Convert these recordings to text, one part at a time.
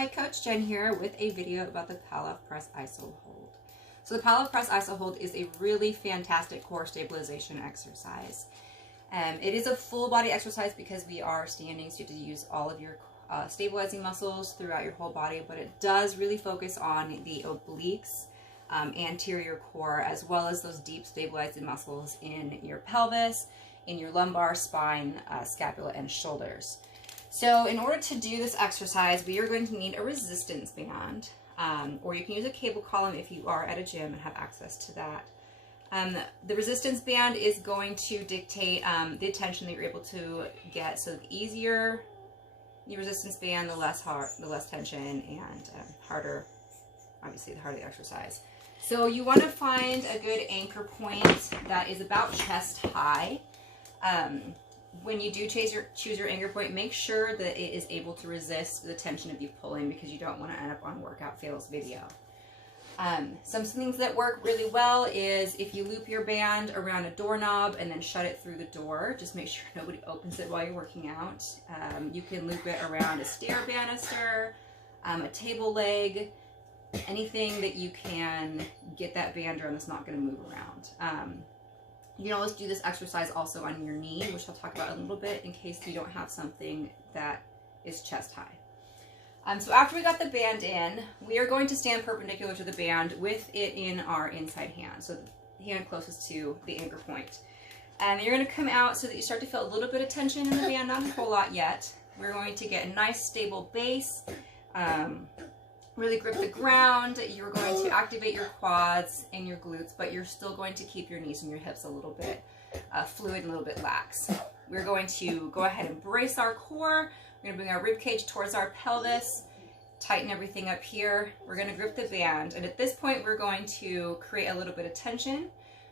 Hi, Coach Jen here with a video about the Pallof Press Iso Hold. So the Pallof Press Iso Hold is a really fantastic core stabilization exercise. It is a full body exercise because we are standing, so you have to use all of your stabilizing muscles throughout your whole body, but it does really focus on the obliques, anterior core, as well as those deep stabilizing muscles in your pelvis, in your lumbar, spine, scapula, and shoulders. So in order to do this exercise, we are going to need a resistance band, or you can use a cable column if you are at a gym and have access to that. The resistance band is going to dictate the tension that you're able to get. So the easier the resistance band, the less tension, and harder, obviously the harder the exercise. So you want to find a good anchor point that is about chest high. When you do choose your anchor point, make sure that it is able to resist the tension of you pulling, because you don't want to end up on workout fails video. Some things that work really well is if you loop your band around a doorknob and then shut it through the door. Just make sure nobody opens it while you're working out. You can loop it around a stair banister, a table leg, anything that you can get that band around that's not going to move around. You can always do this exercise also on your knee, which I'll talk about in a little bit, in case you don't have something that is chest high. So after we got the band in, we are going to stand perpendicular to the band with it in our inside hand, so the hand closest to the anchor point. And you're going to come out so that you start to feel a little bit of tension in the band, not a whole lot yet. We're going to get a nice stable base, really grip the ground. You're going to activate your quads and your glutes, but you're still going to keep your knees and your hips a little bit fluid and a little bit lax. We're going to go ahead and brace our core. We're going to bring our rib cage towards our pelvis, tighten everything up here. We're going to grip the band, and at this point we're going to create a little bit of tension.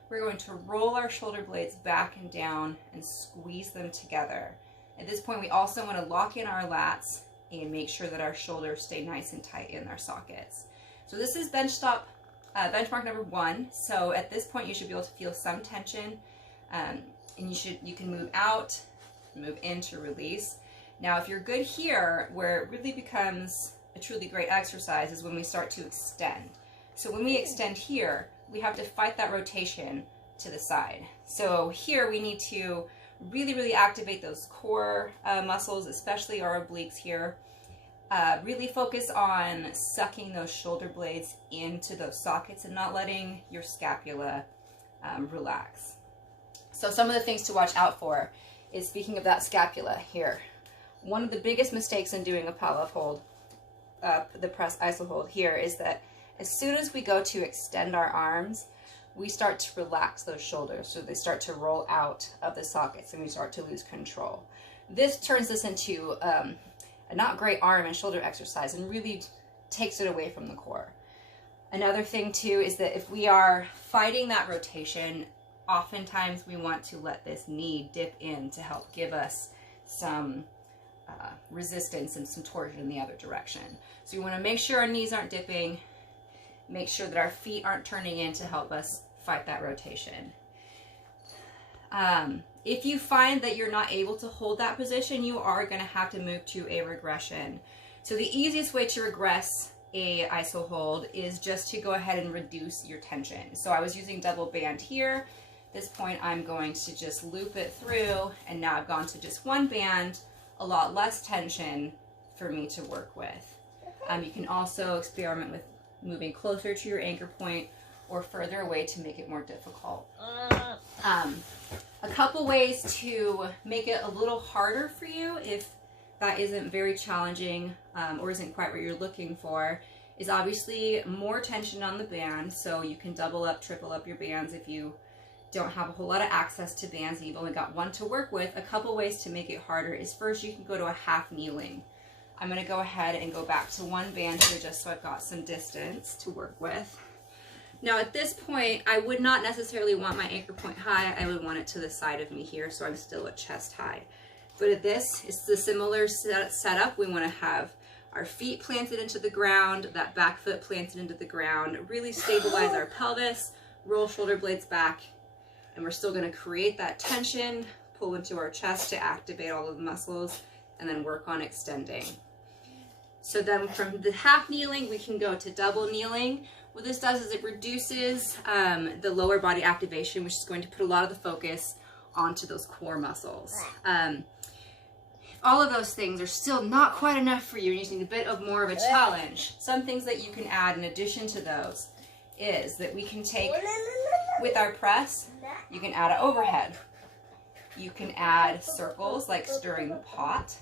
We're going to roll our shoulder blades back and down and squeeze them together. At this point we also want to lock in our lats and make sure that our shoulders stay nice and tight in their sockets. So this is benchmark number 1. So at this point you should be able to feel some tension, and you can move out, move in to release. Now if you're good here, where it really becomes a truly great exercise is when we start to extend. So when we extend here, we have to fight that rotation to the side. So here we need to really activate those core muscles, especially our obliques here. Really focus on sucking those shoulder blades into those sockets and not letting your scapula relax. So some of the things to watch out for is, speaking of that scapula here, one of the biggest mistakes in doing a Pallof hold, the press iso hold here, is that as soon as we go to extend our arms, we start to relax those shoulders, so they start to roll out of the sockets and we start to lose control. This turns this into a not great arm and shoulder exercise and really takes it away from the core. Another thing too is that if we are fighting that rotation, oftentimes we want to let this knee dip in to help give us some resistance and some torsion in the other direction. So you want to make sure our knees aren't dipping, make sure that our feet aren't turning in to help us fight that rotation. If you find that you're not able to hold that position, you are going to have to move to a regression. So the easiest way to regress a iso hold is just to go ahead and reduce your tension. So I was using double band here. At this point I'm going to just loop it through, and now I've gone to just one band, a lot less tension for me to work with. You can also experiment with moving closer to your anchor point or further away to make it more difficult. A couple ways to make it a little harder for you, if that isn't very challenging or isn't quite what you're looking for, is obviously more tension on the band. So you can double up, triple up your bands if you don't have a whole lot of access to bands and you've only got one to work with. A couple ways to make it harder is, first, you can go to a half kneeling. I'm going to go ahead and go back to one band here just so I've got some distance to work with. Now at this point, I would not necessarily want my anchor point high. I would want it to the side of me here, so I'm still at chest high. But at this, it's the similar setup. We want to have our feet planted into the ground, that back foot planted into the ground, really stabilize our pelvis, roll shoulder blades back, and we're still going to create that tension, pull into our chest to activate all of the muscles, and then work on extending. So then from the half kneeling, we can go to double kneeling. What this does is it reduces the lower body activation, which is going to put a lot of the focus onto those core muscles. If all of those things are still not quite enough for you, and you need a bit of more of a challenge, some things that you can add in addition to those is that we can take, with our press, you can add an overhead. You can add circles like stirring the pot.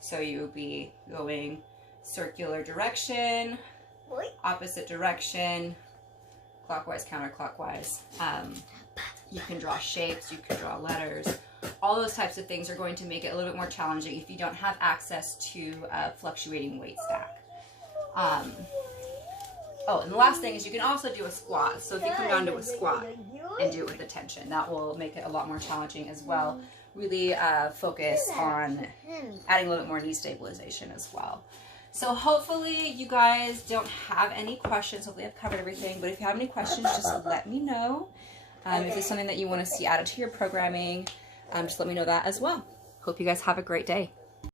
So you would be going circular direction, opposite direction, clockwise, counterclockwise. You can draw shapes, you can draw letters. All those types of things are going to make it a little bit more challenging if you don't have access to a fluctuating weight stack. Oh, and the last thing is you can also do a squat. So if you come down to a squat and do it with the tension, that will make it a lot more challenging as well. Really focus on adding a little bit more knee stabilization as well. So hopefully you guys don't have any questions. Hopefully I've covered everything. But if you have any questions, just let me know. If there's something that you want to see added to your programming, just let me know that as well. Hope you guys have a great day.